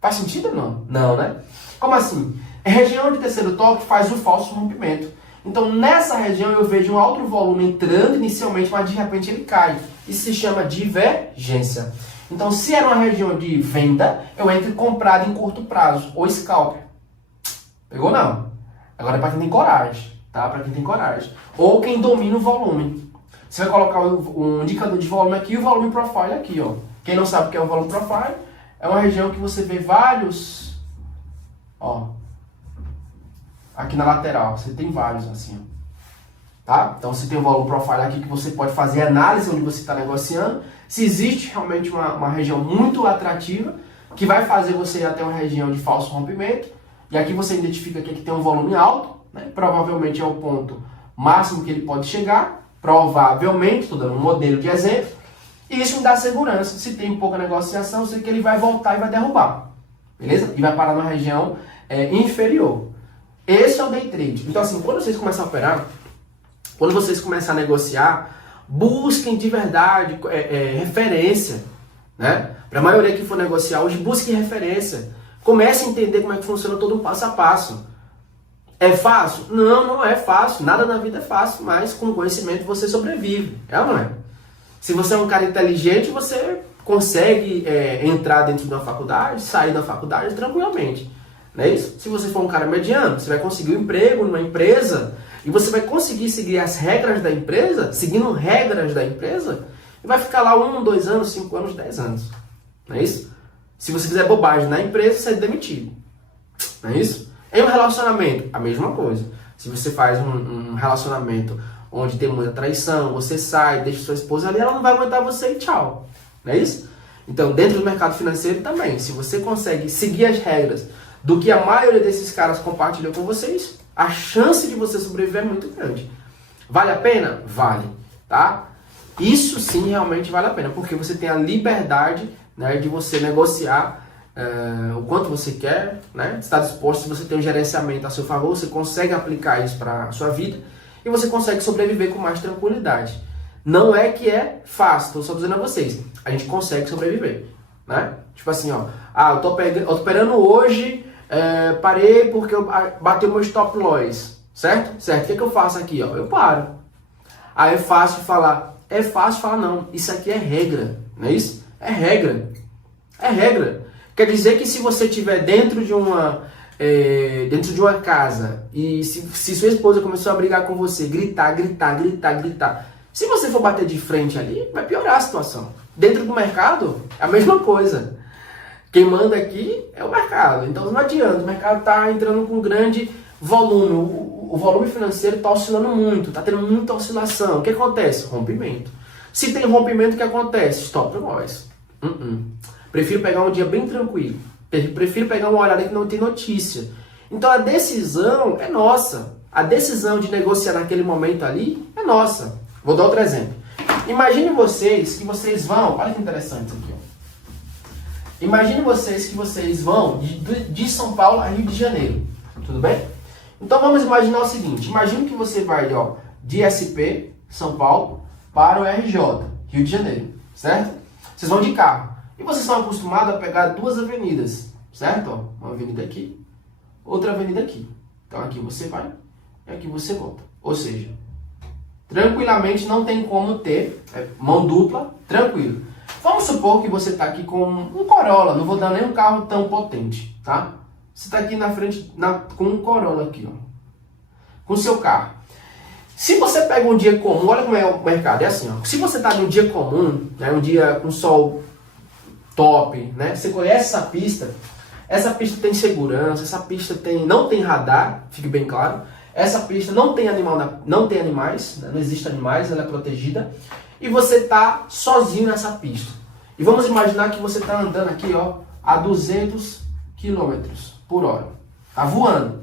Faz sentido ou não? Não, né? Como assim? A região de terceiro toque faz o falso rompimento. Então, nessa região eu vejo um alto volume entrando inicialmente, mas de repente ele cai. Isso se chama divergência. Então, se era uma região de venda, eu entro comprado em curto prazo, ou scalper. Pegou não? Agora é para quem tem coragem, tá? Para quem tem coragem. Ou quem domina o volume. Você vai colocar um indicador de volume aqui e o volume profile aqui, ó. Quem não sabe o que é o volume profile, é uma região que você vê vários, ó, aqui na lateral, você tem vários assim, ó. Tá? Então você tem o volume profile aqui que você pode fazer análise onde você está negociando, se existe realmente uma região muito atrativa, que vai fazer você ir até uma região de falso rompimento, e aqui você identifica que aqui tem um volume alto, né? Provavelmente é o ponto máximo que ele pode chegar, provavelmente, estou dando um modelo de exemplo, e isso me dá segurança. Se tem pouca negociação, eu sei que ele vai voltar e vai derrubar, beleza? E vai parar na região inferior. Esse é o day trade. Então assim, quando vocês começam a operar, quando vocês começam a negociar, busquem de verdade referência, né? Para a maioria que for negociar hoje, busque referência. Comece a entender como é que funciona todo o passo a passo. É fácil? Não, não é fácil. Nada na vida é fácil, mas com conhecimento você sobrevive. É ou não é? Se você é um cara inteligente, você consegue entrar dentro de uma faculdade, sair da faculdade tranquilamente. Não é isso? Se você for um cara mediano, você vai conseguir um emprego numa empresa e você vai conseguir seguir as regras da empresa, seguindo regras da empresa, e vai ficar lá 1, 2 anos, 5 anos, 10 anos. Não é isso? Se você fizer bobagem na empresa, você é demitido. Não é isso? Em um relacionamento, a mesma coisa. Se você faz um relacionamento onde tem muita traição, você sai, deixa sua esposa ali, ela não vai aguentar você e tchau. Não é isso? Então, dentro do mercado financeiro também, se você consegue seguir as regras do que a maioria desses caras compartilham com vocês, a chance de você sobreviver é muito grande. Vale a pena? Vale. Tá? Isso sim realmente vale a pena, porque você tem a liberdade, né, de você negociar o quanto você quer, né? Está disposto, se você tem um gerenciamento a seu favor, você consegue aplicar isso para a sua vida e você consegue sobreviver com mais tranquilidade. Não é que é fácil, estou só dizendo a vocês, a gente consegue sobreviver, né? Tipo assim, ó, eu tô operando hoje, parei porque eu bati o meu stop loss, certo? Certo, o que eu faço aqui, ó? Eu paro. Aí é fácil falar não, isso aqui é regra, não é isso? É regra. É regra. Quer dizer que se você estiver dentro de uma casa e se sua esposa começou a brigar com você, gritar, se você for bater de frente ali, vai piorar a situação. Dentro do mercado, é a mesma coisa. Quem manda aqui é o mercado. Então não adianta, o mercado está entrando com grande volume. O volume financeiro está oscilando muito, está tendo muita oscilação. O que acontece? Rompimento. Se tem rompimento, o que acontece? Stop loss. Prefiro pegar um dia bem tranquilo. Prefiro pegar uma horário que não tem notícia. Então a decisão é nossa. A decisão de negociar naquele momento ali é nossa. Vou dar outro exemplo. Imagine vocês que vocês vão... Olha que interessante isso aqui. Ó. Imagine vocês que vocês vão de São Paulo a Rio de Janeiro. Tudo bem? Então vamos imaginar o seguinte. Imagine que você vai de SP, São Paulo, para o RJ, Rio de Janeiro. Certo? Vocês vão de carro. E vocês são acostumados a pegar 2 avenidas, certo? Ó, uma avenida aqui, outra avenida aqui. Então aqui você vai e aqui você volta. Ou seja, tranquilamente não tem como ter mão dupla, tranquilo. Vamos supor que você está aqui com um Corolla, não vou dar nem um carro tão potente, tá? Você está aqui na frente com um Corolla aqui, ó, com o seu carro. Se você pega um dia comum, olha como é o mercado, é assim, ó. Se você está num dia comum, né, um dia com sol top, né, você conhece essa pista tem segurança, essa pista não tem radar, fique bem claro. Essa pista não tem animais, né, não existe animais, ela é protegida. E você está sozinho nessa pista. E vamos imaginar que você está andando aqui, ó, a 200 km por hora. Tá voando.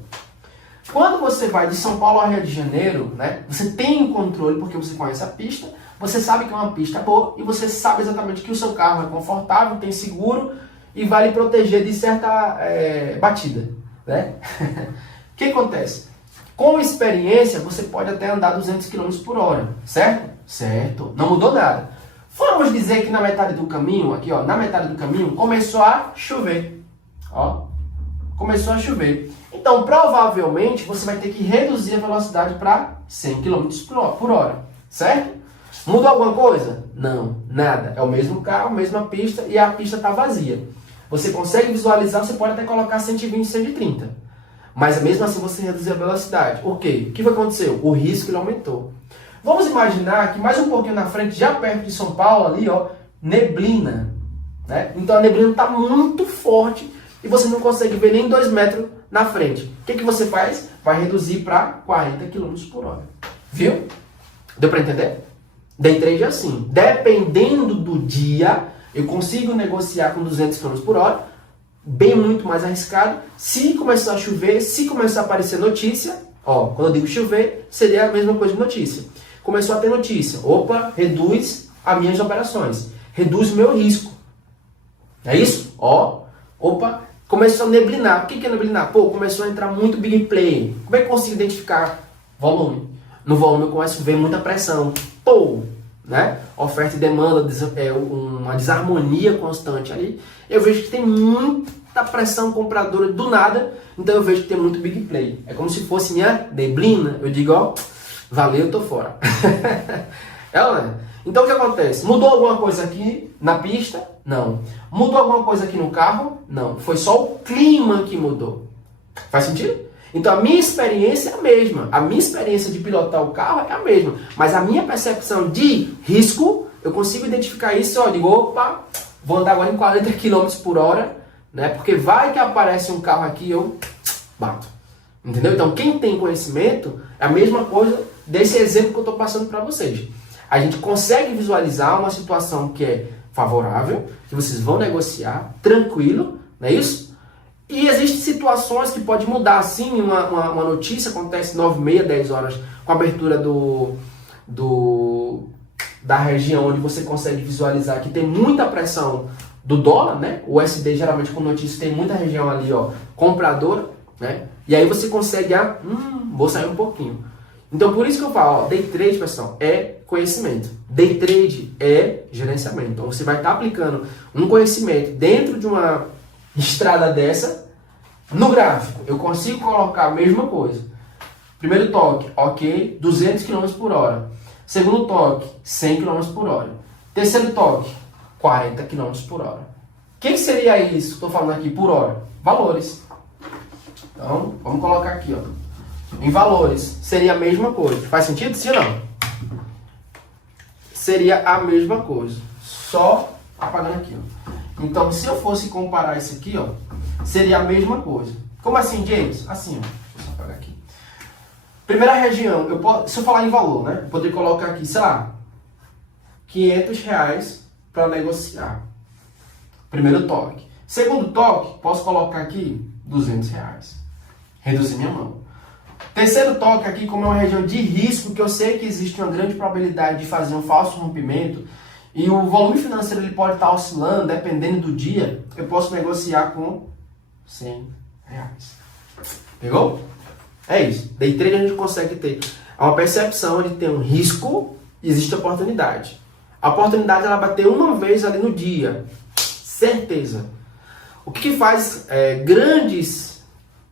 Quando você vai de São Paulo ao Rio de Janeiro, né, você tem um controle porque você conhece a pista, você sabe que é uma pista boa e você sabe exatamente que o seu carro é confortável, tem seguro e vai lhe proteger de certa batida, né? O que acontece? Com experiência, você pode até andar 200 km por hora, certo? Certo, não mudou nada. Vamos dizer que na metade do caminho, aqui ó, na metade do caminho, começou a chover. Ó, começou a chover. Então, provavelmente, você vai ter que reduzir a velocidade para 100 km por hora, certo? Mudou alguma coisa? Não, nada. É o mesmo carro, a mesma pista e a pista está vazia. Você consegue visualizar, você pode até colocar 120, 130. Mas mesmo assim você reduziu a velocidade. Ok, o que aconteceu? O risco ele aumentou. Vamos imaginar que mais um pouquinho na frente, já perto de São Paulo, ali, ó, neblina. Né? Então a neblina está muito forte e você não consegue ver nem 2 metros na frente. O que você faz? Vai reduzir para 40 km por hora. Viu? Deu para entender? Day trade é assim. Dependendo do dia, eu consigo negociar com 200 km por hora, bem muito mais arriscado. Se começar a chover, se começar a aparecer notícia, ó, quando eu digo chover, seria a mesma coisa de notícia. Começou a ter notícia. Opa, reduz as minhas operações. Reduz o meu risco. É isso? Ó, opa, começou a neblinar. O que é neblinar? Pô, começou a entrar muito big play. Como é que eu consigo identificar volume? No volume eu começo a ver muita pressão. Pô, né? Oferta e demanda, uma desarmonia constante ali. Eu vejo que tem muita pressão compradora do nada, então eu vejo que tem muito big play. É como se fosse minha neblina. Eu digo, ó, valeu, eu tô fora. Então o que acontece? Mudou alguma coisa aqui na pista? Não. Mudou alguma coisa aqui no carro? Não. Foi só o clima que mudou. Faz sentido? Então a minha experiência é a mesma. A minha experiência de pilotar o carro é a mesma. Mas a minha percepção de risco, eu consigo identificar isso, ó, digo, opa, vou andar agora em 40 km por hora, né? Porque vai que aparece um carro aqui e eu bato. Entendeu? Então quem tem conhecimento é a mesma coisa desse exemplo que eu estou passando para vocês. A gente consegue visualizar uma situação que é favorável, que vocês vão negociar, tranquilo, não é isso? E existem situações que pode mudar, assim, uma notícia acontece 9h30, 10 horas, com a abertura da região onde você consegue visualizar que tem muita pressão do dólar, né? O USD geralmente com notícia tem muita região ali, ó, compradora, né? E aí você consegue, vou sair um pouquinho. Então por isso que eu falo, ó, day trade, pessoal, é conhecimento. Day trade é gerenciamento. Então você vai estar aplicando um conhecimento dentro de uma estrada dessa, no gráfico, eu consigo colocar a mesma coisa. Primeiro toque, ok, 200 km por hora. Segundo toque, 100 km por hora. Terceiro toque, 40 km por hora. O que seria isso que estou falando aqui por hora? Valores. Então, vamos colocar aqui, ó. Em valores, seria a mesma coisa. Faz sentido? Sim ou não? Seria a mesma coisa. Só apagando aqui, ó. Então, se eu fosse comparar isso aqui, ó, seria a mesma coisa. Como assim, James? Assim, ó. Deixa eu só apagar aqui. Primeira região, se eu falar em valor, né? Eu poderia colocar aqui, sei lá, R$500 para negociar. Primeiro toque. Segundo toque, posso colocar aqui R$200. Reduzir minha mão. Terceiro toque aqui, como é uma região de risco, que eu sei que existe uma grande probabilidade de fazer um falso rompimento, e o volume financeiro ele pode estar oscilando, dependendo do dia, eu posso negociar com R$100. Pegou? É isso. Day trade a gente consegue ter uma percepção de ter um risco e existe oportunidade. A oportunidade ela bater uma vez ali no dia. Certeza. O que faz grandes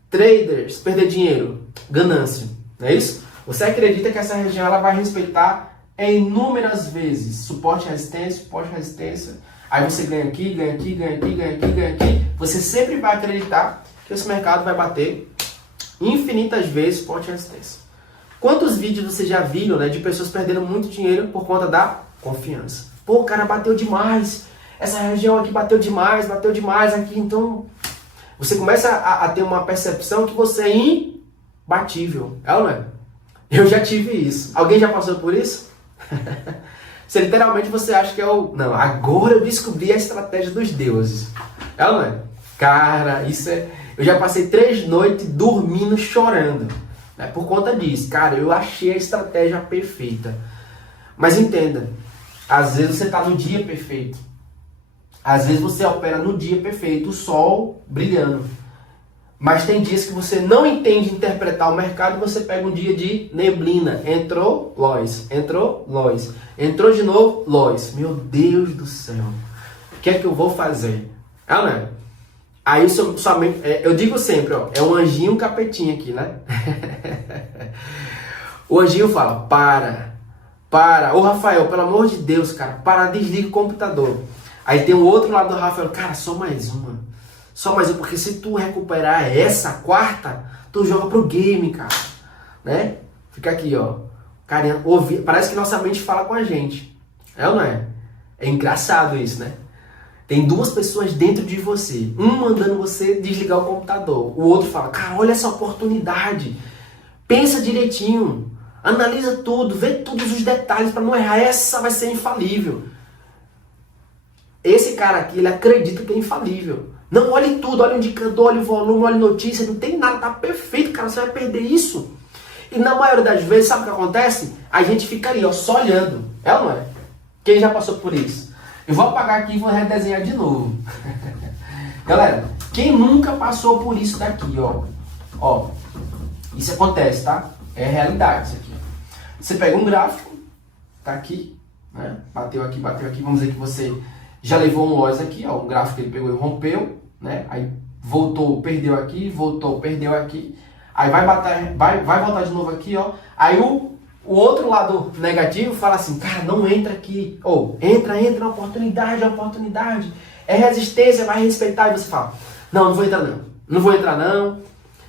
traders perder dinheiro? Ganância. Não é isso? Você acredita que essa região ela vai respeitar inúmeras vezes suporte, resistência. Aí você ganha aqui, ganha aqui, ganha aqui, ganha aqui, ganha aqui. Você sempre vai acreditar que esse mercado vai bater infinitas vezes suporte e resistência. Quantos vídeos você já viu, né, de pessoas perdendo muito dinheiro por conta da confiança? Pô, o cara bateu demais. Essa região aqui bateu demais aqui. Então, você começa a ter uma percepção que você é imbatível. É ou não é? Eu já tive isso. Alguém já passou por isso? Você literalmente você acha que é o... Não, agora eu descobri a estratégia dos deuses. É ou não é? Cara, isso é... Eu já passei 3 noites dormindo, chorando, né, por conta disso. Cara, eu achei a estratégia perfeita. Mas entenda, às vezes você está no dia perfeito. Às vezes você opera no dia perfeito, o sol brilhando. Mas tem dias que você não entende interpretar o mercado e você pega um dia de neblina. Entrou, loss. Entrou, loss. Entrou de novo, loss. Meu Deus do céu. O que é que eu vou fazer? Ah, né? Aí somente, eu digo sempre, ó, é um anjinho e um capetinho aqui, né? O anjinho fala, para. Ô Rafael, pelo amor de Deus, cara, desliga o computador. Aí tem o outro lado do Rafael, cara, só mais uma, porque se tu recuperar essa quarta, tu joga pro game, cara, né? Fica aqui, ó, carinha, parece que nossa mente fala com a gente, é ou não é? É engraçado isso, né? Tem 2 pessoas dentro de você, um mandando você desligar o computador, o outro fala, cara, olha essa oportunidade, pensa direitinho, analisa tudo, vê todos os detalhes para não errar, essa vai ser infalível. Esse cara aqui, ele acredita que é infalível. Não, olhe tudo, olhe o indicador, olhe o volume, olhe notícia, não tem nada, tá perfeito, cara, você vai perder isso. E na maioria das vezes, sabe o que acontece? A gente fica ali, ó, só olhando. É ou não é? Quem já passou por isso? Eu vou apagar aqui e vou redesenhar de novo. Galera, quem nunca passou por isso daqui, ó? Ó, isso acontece, tá? É realidade isso aqui. Você pega um gráfico, tá aqui, né? Bateu aqui, vamos dizer que você já levou um loss aqui, ó, um gráfico que ele pegou e rompeu, né? Aí voltou, perdeu aqui, voltou, perdeu aqui. Aí vai voltar de novo aqui, ó. Aí o outro lado negativo fala assim, cara, não entra aqui. Ou entra na oportunidade, é resistência, vai respeitar. E você fala, não vou entrar não.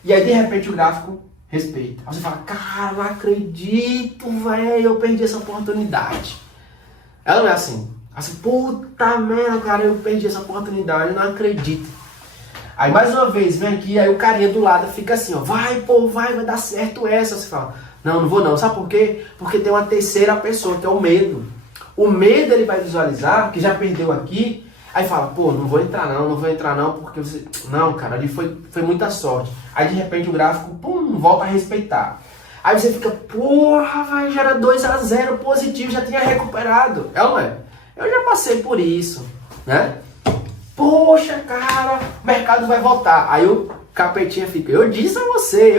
E aí de repente o gráfico respeita. Aí você fala, cara, não acredito, velho, eu perdi essa oportunidade. Ela não é assim. Assim, puta merda, cara, eu perdi essa oportunidade, eu não acredito. Aí mais uma vez, vem aqui, aí o carinha do lado fica assim, ó, vai dar certo essa. Você fala, não vou não, sabe por quê? Porque tem uma terceira pessoa, que é o medo. O medo ele vai visualizar, que já perdeu aqui, aí fala, pô, não vou entrar não, porque você... Não, cara, ali foi muita sorte. Aí de repente o gráfico, pum, volta a respeitar. Aí você fica, porra, vai, já era 2-0 positivo, já tinha recuperado. É ou não é? Eu já passei por isso, né? Poxa, cara, o mercado vai voltar. Aí o capetinha fica, eu disse a você,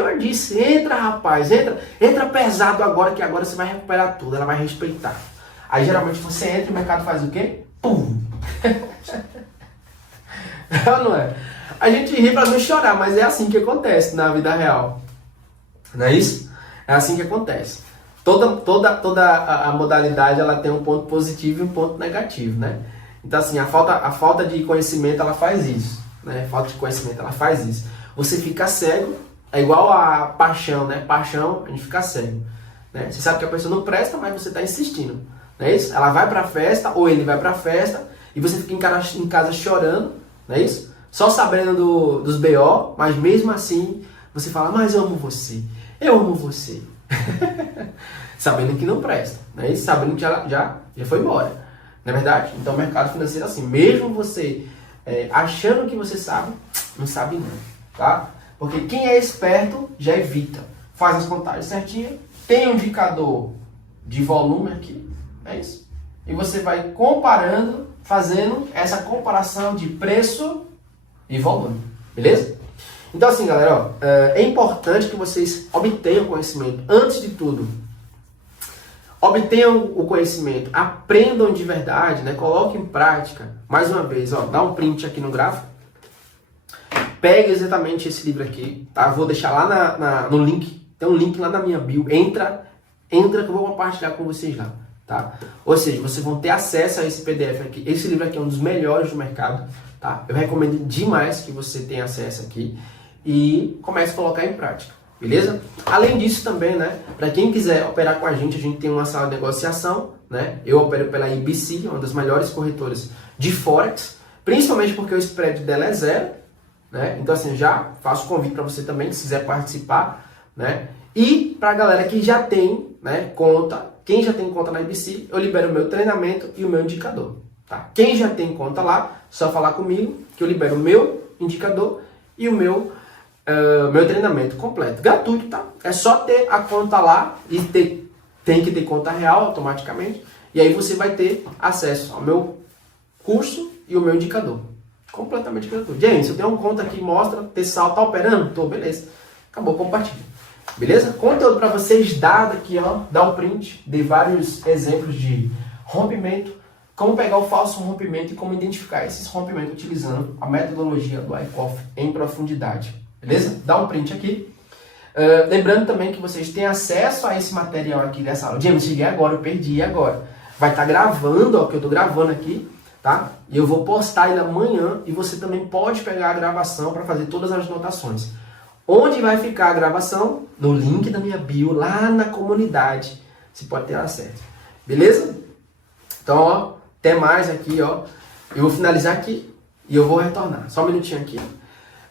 entra rapaz, entra pesado agora, que agora você vai recuperar tudo, ela vai respeitar. Aí geralmente você entra e o mercado faz o quê? Pum! Não é? A gente ri pra não chorar, mas é assim que acontece na vida real. Não é isso? É assim que acontece. Toda a modalidade ela tem um ponto positivo e um ponto negativo, né? Então assim, a falta de conhecimento ela faz isso, né? Falta de conhecimento ela faz isso. Você fica cego, é igual a paixão, né? Paixão, a gente fica cego, né? Você sabe que a pessoa não presta, mas você está insistindo, não é isso? Ela vai pra festa, ou ele vai pra festa, e você fica em casa chorando, não é isso? Só sabendo dos BO, mas mesmo assim, você fala, mas eu amo você. Sabendo que não presta, né? E sabendo que já foi embora, não é verdade? Então o mercado financeiro é assim, mesmo você achando que você sabe, não sabe não, tá? Porque quem é esperto já evita, faz as contagens certinhas, tem um indicador de volume aqui, é isso? E você vai comparando, fazendo essa comparação de preço e volume, beleza? Então assim, galera, ó, é importante que vocês obtenham conhecimento. Antes de tudo, obtenham o conhecimento, aprendam de verdade, né? Coloquem em prática. Mais uma vez, ó, dá um print aqui no gráfico. Pegue exatamente esse livro aqui, tá? Vou deixar lá no link tem um link lá na minha bio, entra que eu vou compartilhar com vocês lá, tá? Ou seja, vocês vão ter acesso a esse PDF aqui. Esse livro aqui é um dos melhores do mercado, tá? Eu recomendo demais que você tenha acesso aqui e comece a colocar em prática, beleza? Além disso também, né, para quem quiser operar com a gente tem uma sala de negociação, né? Eu opero pela IBC, uma das melhores corretoras de Forex, principalmente porque o spread dela é zero, né? Então assim, já faço convite para você também, se quiser participar, né? E para a galera que já tem, né, conta, quem já tem conta na IBC, eu libero o meu treinamento e o meu indicador, tá? Quem já tem conta lá, só falar comigo que eu libero o meu indicador e o meu treinamento completo, gratuito, tá? É só ter a conta lá e tem que ter conta real automaticamente, e aí você vai ter acesso ao meu curso e o meu indicador, completamente gratuito. Gente, eu tenho uma conta aqui, mostra, ter saldo, tá operando? Tô, beleza. Acabou, compartilha. Beleza? Conteúdo para vocês dado aqui, ó, dá um print de vários exemplos de rompimento, como pegar o falso rompimento e como identificar esses rompimentos utilizando a metodologia do Wyckoff em profundidade. Beleza? Dá um print aqui. Lembrando também que vocês têm acesso a esse material aqui dessa aula. James, cheguei agora, eu perdi agora. Vai estar gravando, ó, que eu tô gravando aqui, tá? E eu vou postar ele amanhã e você também pode pegar a gravação para fazer todas as anotações. Onde vai ficar a gravação? No link da minha bio, lá na comunidade. Você pode ter acesso. Beleza? Então, ó, até mais aqui, ó. Eu vou finalizar aqui e eu vou retornar. Só um minutinho aqui.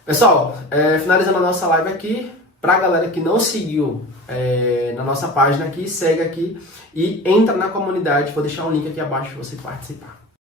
Pessoal, finalizando a nossa live aqui, pra galera que não seguiu na nossa página aqui, segue aqui e entra na comunidade. Vou deixar um link aqui abaixo para você participar.